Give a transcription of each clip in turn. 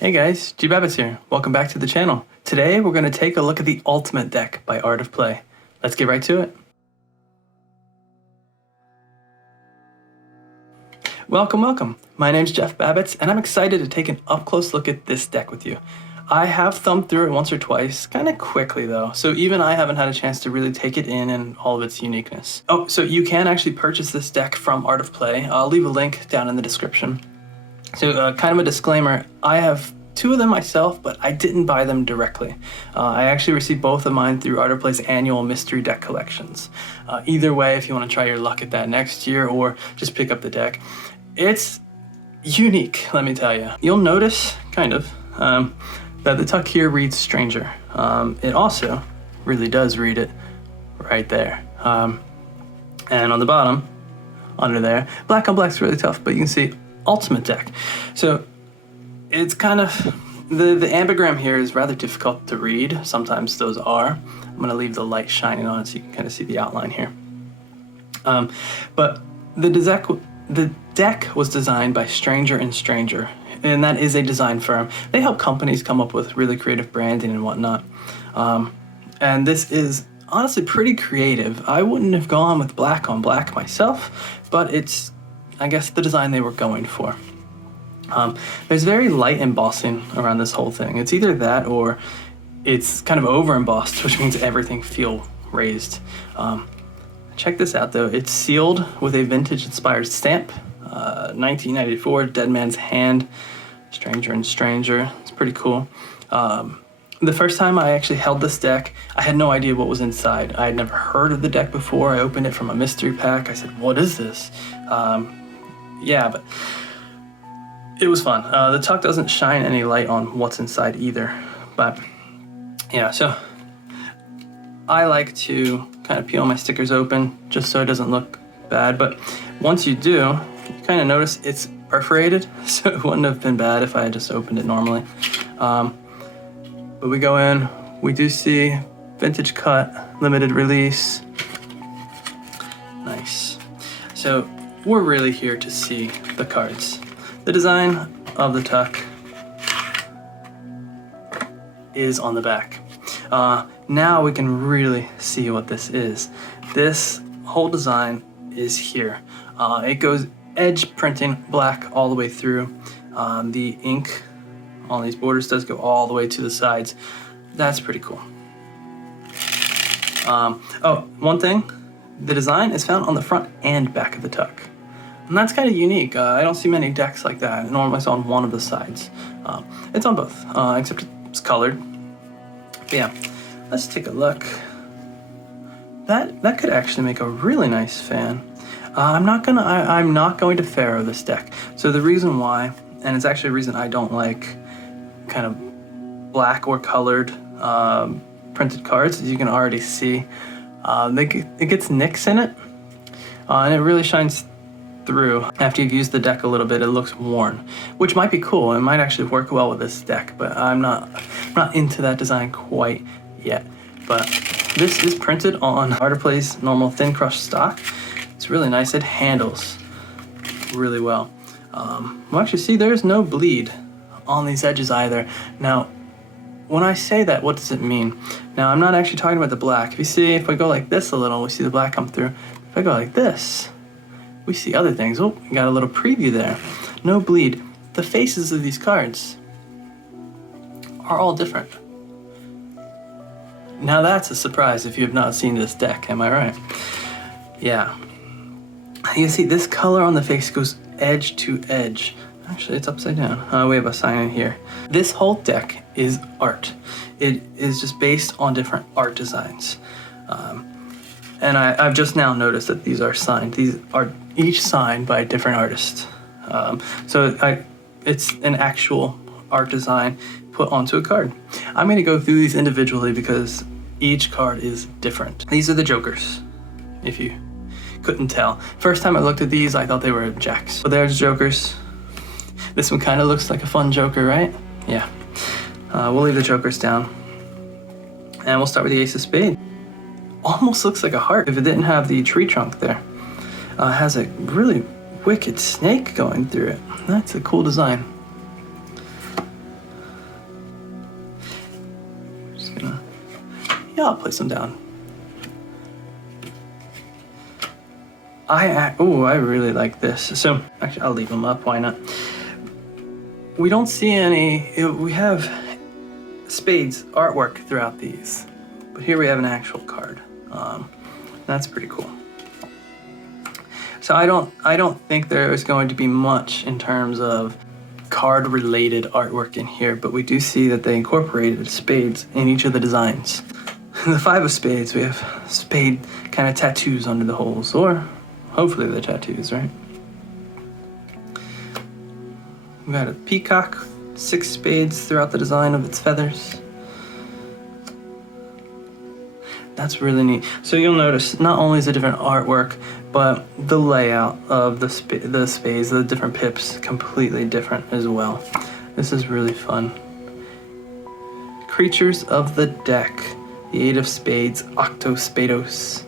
Hey guys, G Babbitts here. Welcome back to the channel. Today we're going to take a look at the Ultimate deck by Art of Play. Let's get right to it. Welcome. My name's Jeff Babbitts and I'm excited to take an up-close look at this deck with you. I have thumbed through it once or twice, kind of quickly though, so even I haven't had a chance to really take it in and all of its uniqueness. Oh, so you can actually purchase this deck from Art of Play. I'll leave a link down in the description. So kind of a disclaimer, I have two of them myself, but I didn't buy them directly. I actually received both of mine through Art of Play's annual mystery deck collections. Either way, if you want to try your luck at that next year or just pick up the deck, it's unique, let me tell you. You'll notice, kind of, that the tuck here reads Stranger. It also really does read it right there. And on the bottom, under there, black on black's really tough, but you can see Ultimate deck. So it's kind of, the ambigram here is rather difficult to read. Sometimes those are. I'm gonna leave the light shining on it so you can kind of see the outline here. But the deck was designed by Stranger and Stranger, and that is a design firm. They help companies come up with really creative branding and whatnot. And this is honestly pretty creative. I wouldn't have gone with black on black myself, but it's, I guess, the design they were going for. There's very light embossing around this whole thing. It's either that or it's kind of over embossed, which means everything feels raised. Check this out though. It's sealed with a vintage inspired stamp. 1994, Dead Man's Hand, Stranger and Stranger. It's pretty cool. The first time I actually held this deck, I had no idea what was inside. I had never heard of the deck before. I opened it from a mystery pack. I said, what is this? Yeah, but it was fun. The tuck doesn't shine any light on what's inside either. But yeah, so I like to kind of peel my stickers open just so it doesn't look bad. But once you do, you kind of notice it's perforated, so it wouldn't have been bad if I had just opened it normally. But we go in, we do see vintage cut, limited release. Nice. So we're really here to see the cards. The design of the tuck is on the back. Now we can really see what this is. This whole design is here. It goes edge printing black all the way through. The ink on these borders does go all the way to the sides. That's pretty cool. Oh, one thing, the design is found on the front and back of the tuck. And that's kind of unique. I don't see many decks like that. Normally it's on one of the sides. It's on both, except it's colored. But yeah, let's take a look. That could actually make a really nice fan. I'm not going to Pharaoh this deck. So the reason why, and it's actually a reason I don't like kind of black or colored printed cards, as you can already see, it gets nicks in it, and it really shines through. After you've used the deck a little bit, it looks worn, which might be cool. It might actually work well with this deck, but I'm not into that design quite yet. But this is printed on Art of Play's normal thin crushed stock. It's really nice. It handles really well. Well, actually, see, there's no bleed on these edges either. Now, when I say that, what does it mean? Now, I'm not actually talking about the black. If you see, if I go like this a little, we see the black come through. If I go like this, we see other things. Oh, we got a little preview there. No bleed. The faces of these cards are all different. Now that's a surprise if you have not seen this deck, am I right? Yeah. You see this color on the face goes edge to edge. Actually, it's upside down. We have a sign in here. This whole deck is art. It is just based on different art designs. And I've just now noticed that these are signed. These are each signed by a different artist. So it's an actual art design put onto a card. I'm gonna go through these individually because each card is different. These are the Jokers, if you couldn't tell. First time I looked at these, I thought they were Jacks. But there's Jokers. This one kind of looks like a fun Joker, right? Yeah. We'll leave the Jokers down. And we'll start with the Ace of Spades. Almost looks like a heart if it didn't have the tree trunk there. It has a really wicked snake going through it. That's a cool design. Yeah, I'll place them down. I really like this. So actually, I'll leave them up. Why not? We don't see any. We have spades artwork throughout these, but here we have an actual card. That's pretty cool. So I don't think there is going to be much in terms of card-related artwork in here, but we do see that they incorporated spades in each of the designs. The 5 of spades, we have spade kind of tattoos under the holes, or hopefully they're tattoos, right? We got a peacock, 6 spades throughout the design of its feathers. That's really neat. So you'll notice not only is it different artwork, but the layout of the spades, the different pips, completely different as well. This is really fun. Creatures of the deck. The 8 of spades, Octospados.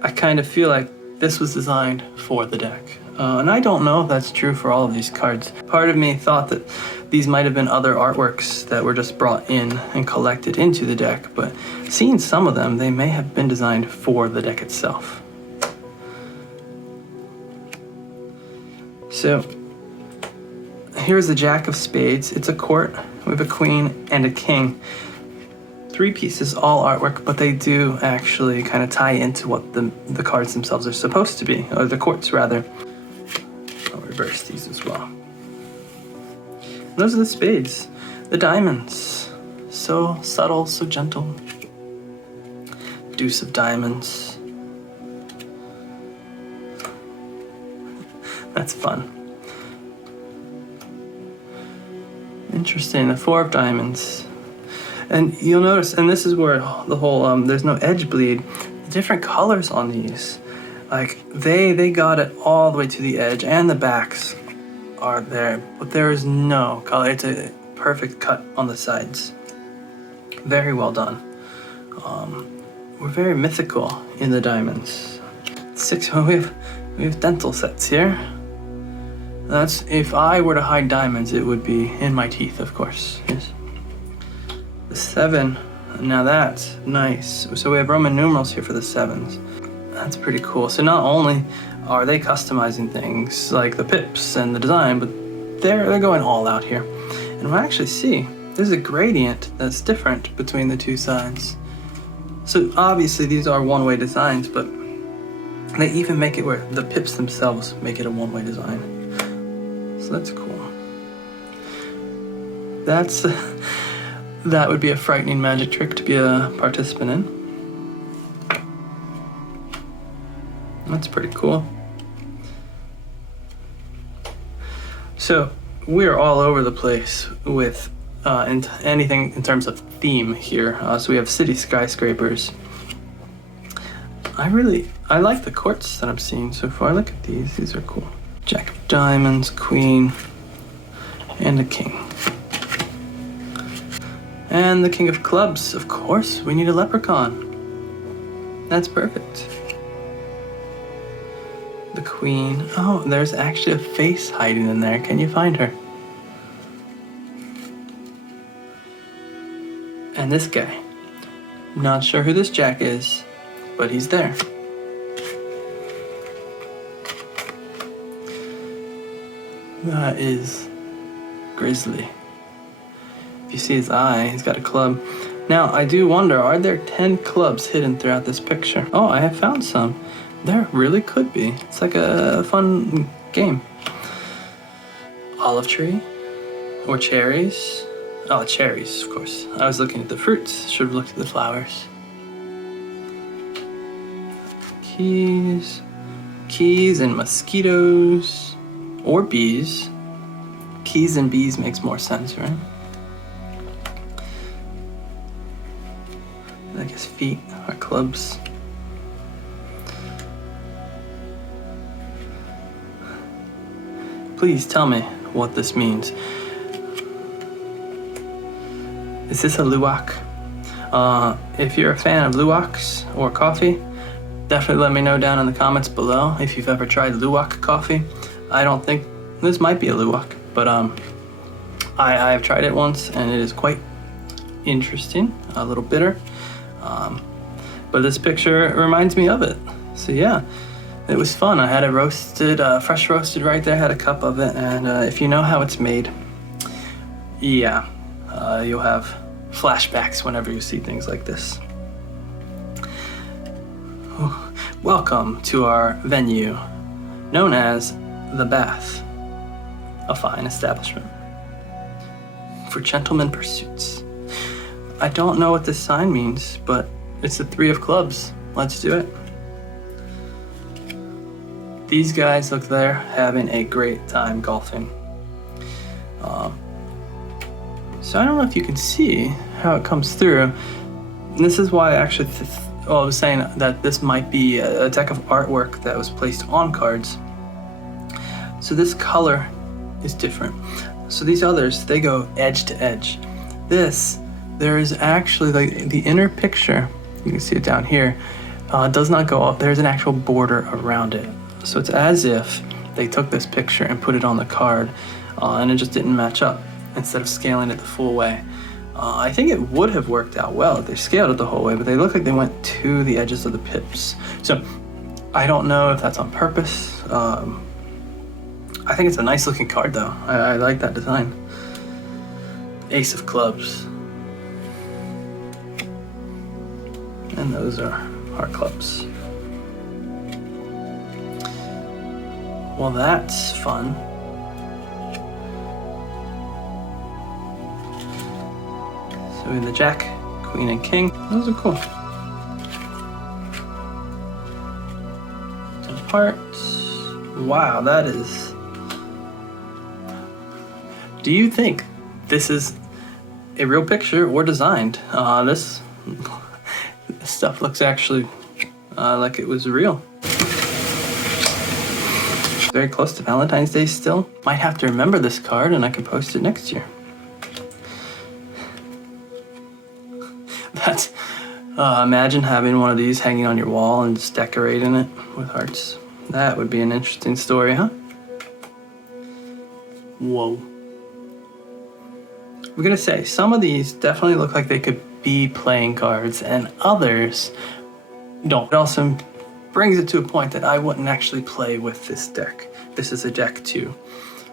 I kind of feel like this was designed for the deck. And I don't know if that's true for all of these cards. Part of me thought that these might have been other artworks that were just brought in and collected into the deck, but seeing some of them, they may have been designed for the deck itself. So here's the Jack of Spades. It's a court. We have a queen and a king. 3 pieces, all artwork, but they do actually kind of tie into what the cards themselves are supposed to be, or the courts rather. I'll reverse these as well. And those are the spades, the diamonds. So subtle, so gentle. Deuce of diamonds. That's fun. Interesting, the 4 of diamonds. And you'll notice, and this is where the whole, there's no edge bleed, the different colors on these. Like, they got it all the way to the edge, and the backs are there, but there is no color. It's a perfect cut on the sides. Very well done. We're very mythical in the diamonds. 6, we have dental sets here. That's, if I were to hide diamonds, it would be in my teeth, of course. Yes. 7, now that's nice. So we have Roman numerals here for the 7s. That's pretty cool. So not only are they customizing things like the pips and the design, but they're going all out here. And we'll actually see there's a gradient that's different between the 2 sides. So obviously these are one-way designs, but they even make it where the pips themselves make it a one-way design. So that's cool. That's that would be a frightening magic trick to be a participant in. That's pretty cool. So we're all over the place with anything in terms of theme here. So we have city skyscrapers. I like the courts that I'm seeing so far. Look at these. These are cool. Jack of diamonds, queen, and a king. And the king of clubs, of course. We need a leprechaun. That's perfect. The queen. Oh, there's actually a face hiding in there. Can you find her? And this guy. Not sure who this Jack is, but he's there. That is grisly. If you see his eye, he's got a club. Now, I do wonder, are there 10 clubs hidden throughout this picture? Oh, I have found some. There really could be. It's like a fun game. Olive tree or cherries. Oh, cherries, of course. I was looking at the fruits. Should have looked at the flowers. Keys. Keys and mosquitoes. Or bees. Keys and bees makes more sense, right? I guess feet are clubs. Please tell me what this means. Is this a luwak? If you're a fan of luwaks or coffee, definitely let me know down in the comments below if you've ever tried luwak coffee. I don't think this might be a luwak, but I have tried it once and it is quite interesting. a little bitter. But this picture reminds me of it. So yeah, it was fun. I had it roasted, fresh roasted right there, had a cup of it, and if you know how it's made, yeah, you'll have flashbacks whenever you see things like this. Welcome to our venue, known as The Bath, a fine establishment for gentlemen pursuits. I don't know what this sign means, but it's the 3 of clubs. Let's do it. These guys look they're having a great time golfing. So I don't know if you can see how it comes through. And this is why I actually I was saying that this might be a deck of artwork that was placed on cards. So this color is different. So these others, they go edge to edge. This, there is actually like the inner picture, you can see it down here, does not go up. There's an actual border around it. So it's as if they took this picture and put it on the card and it just didn't match up instead of scaling it the full way. I think it would have worked out well if they scaled it the whole way, but they look like they went to the edges of the pips. So I don't know if that's on purpose. I think it's a nice looking card though. I like that design. Ace of clubs. And those are our clubs. Well, that's fun. So in the Jack, Queen, and King, those are cool. Ten of Hearts. Wow, that is... Do you think this is a real picture or designed? This stuff looks actually like it was real. Very close to Valentine's Day still. Might have to remember this card and I can post it next year. That's, imagine having one of these hanging on your wall and just decorating it with hearts. That would be an interesting story, huh? Whoa. I'm gonna say, some of these definitely look like they could be playing cards and others don't. It also brings it to a point that I wouldn't actually play with this deck. This is a deck to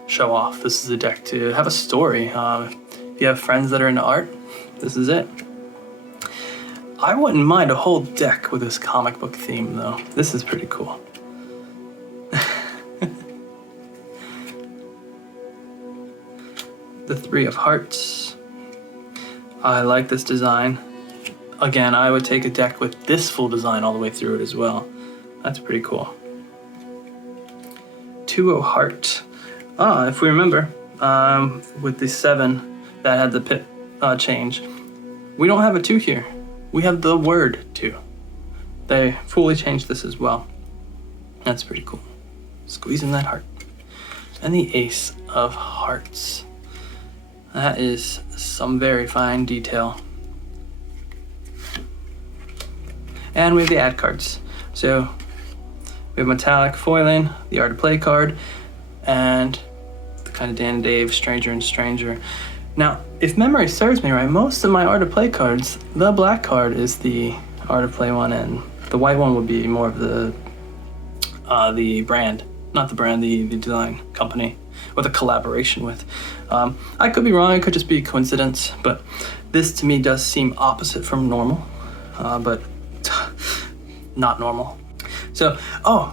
show off. This is a deck to have a story. If you have friends that are into art, this is it. I wouldn't mind a whole deck with this comic book theme though. This is pretty cool. The 3 of Hearts. I like this design. Again, I would take a deck with this full design all the way through it as well. That's pretty cool. 2 of Heart. If we remember, with the 7 that had the pip change, we don't have a 2 here. We have the word 2. They fully changed this as well. That's pretty cool. Squeezing that heart. And the Ace of Hearts. That is some very fine detail. And we have the ad cards. So we have metallic foiling, the Art of Play card, and the kind of Dan and Dave, Stranger and Stranger. Now, if memory serves me right, most of my Art of Play cards, the black card is the Art of Play one, and the white one would be more of the brand, not the brand, the design company, or the collaboration with. I could be wrong, it could just be coincidence, but this to me does seem opposite from normal, but not normal. So,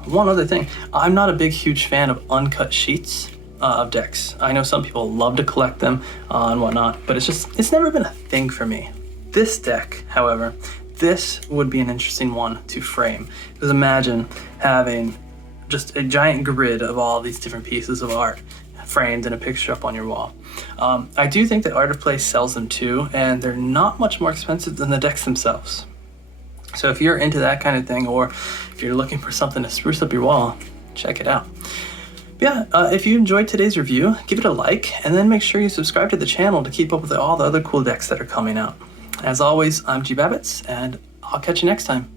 one other thing. I'm not a big, huge fan of uncut sheets of decks. I know some people love to collect them and whatnot, but it's never been a thing for me. This deck, however, this would be an interesting one to frame. Because imagine having just a giant grid of all these different pieces of art framed in a picture up on your wall. I do think that Art of Play sells them too, and they're not much more expensive than the decks themselves. So if you're into that kind of thing, or if you're looking for something to spruce up your wall, check it out. But yeah, if you enjoyed today's review, give it a like, and then make sure you subscribe to the channel to keep up with all the other cool decks that are coming out. As always, I'm G Babbitts, and I'll catch you next time.